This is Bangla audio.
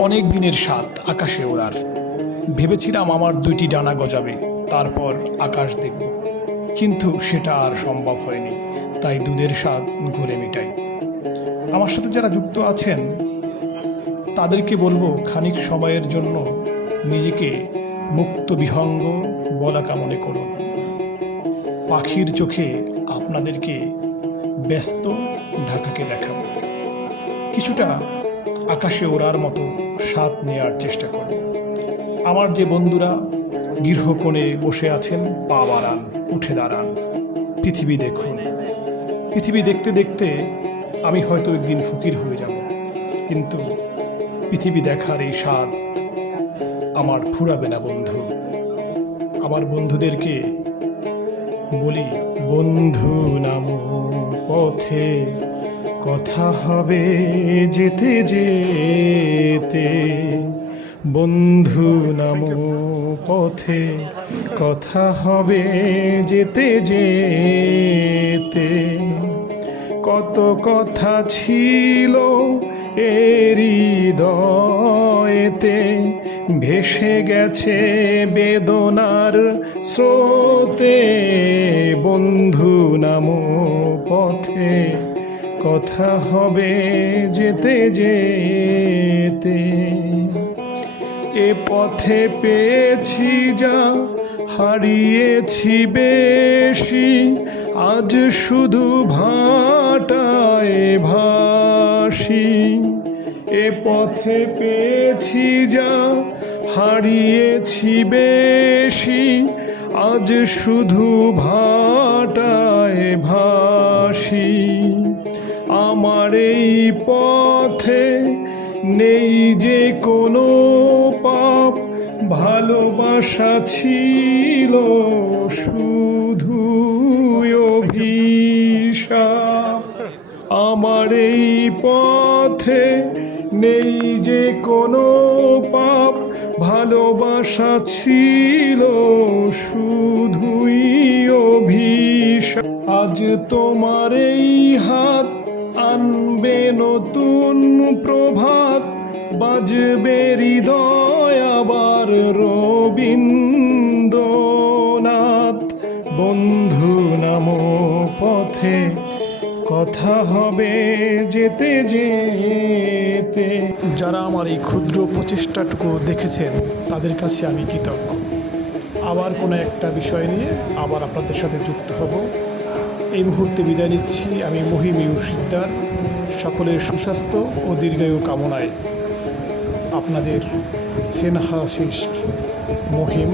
অনেক দিনের স্বাদ আকাশে ওড়ার। ভেবেছিলাম আমার দুইটি ডানা গজাবে, তারপর আকাশ দেখব। কিন্তু সেটা আর সম্ভব হয়নি, তাই দুধের স্বাদ ঘুরে মিটাই। আমার সাথে যারা যুক্ত আছেন, তাদেরকে বলব খানিক সময়ের জন্য নিজেকে মুক্ত বিহঙ্গ বলা কামনে করুন। পাখির চোখে আপনাদেরকে ব্যস্ত ঢাকাকে দেখাবো। কিছুটা আকাশে ওড়ার মতো স্বাদ নেওয়ার চেষ্টা করব আমার যে বন্ধুরা গৃহকোণে বসে আছেন, পা বাড়ান, উঠে দাঁড়ান। পৃথিবী দেখুন। পৃথিবী দেখতে দেখতে আমি হয়তো একদিন ফকির হয়ে যাব, কিন্তু পৃথিবী দেখার এই স্বাদ আমার ফুরাবে না, বন্ধু। আমার বন্ধুদেরকে বলি, বন্ধু নাম পথে কথা হবে যেতে যেতে। বন্ধু নাম পথে, কথা হবে যেতে যেতে। কত কথা ছিল হৃদয়েতে, ভেসে গেছে বেদনার স্রোতে। বন্ধু নাম পথে কথা হবে যেতে যেতে। এ পথে পেয়েছি যা, হারিয়েছি বেশি। আজ শুধু ভাটায় ভাসি। এ পথে পেয়েছি যা, হারিয়েছি বেশি। আজ শুধু ভাটায় ভাসি। আমার এই পথে নেই যে কোনো পাপ। ভালোবাসা ছিল শুধু অভিশাপ। আমার এই পথে নেই যে কোনো পাপ। ভালোবাসা ছিল শুধুই অভিশাপ। আজ তোমার এই হাত নতুন প্রভাত বাজবে হৃদয় আবার রবীন্দ্রনাথ। বন্ধু নাম পথে, কথা হবে যেতে যেতে। যারা আমার এই ক্ষুদ্র প্রচেষ্টাটুকু দেখেছেন, তাদের কাছে আমি কৃতজ্ঞ। আবার কোনো একটা বিষয় নিয়ে আবার আপনাদের সাথে যুক্ত হব। এই মুহূর্তে বিদায় নিচ্ছি। আমি মহিম সিকদার সকলের সুস্বাস্থ্য ও দীর্ঘায়ু কামনায় আপনাদের স্নেহাশিস মহিম।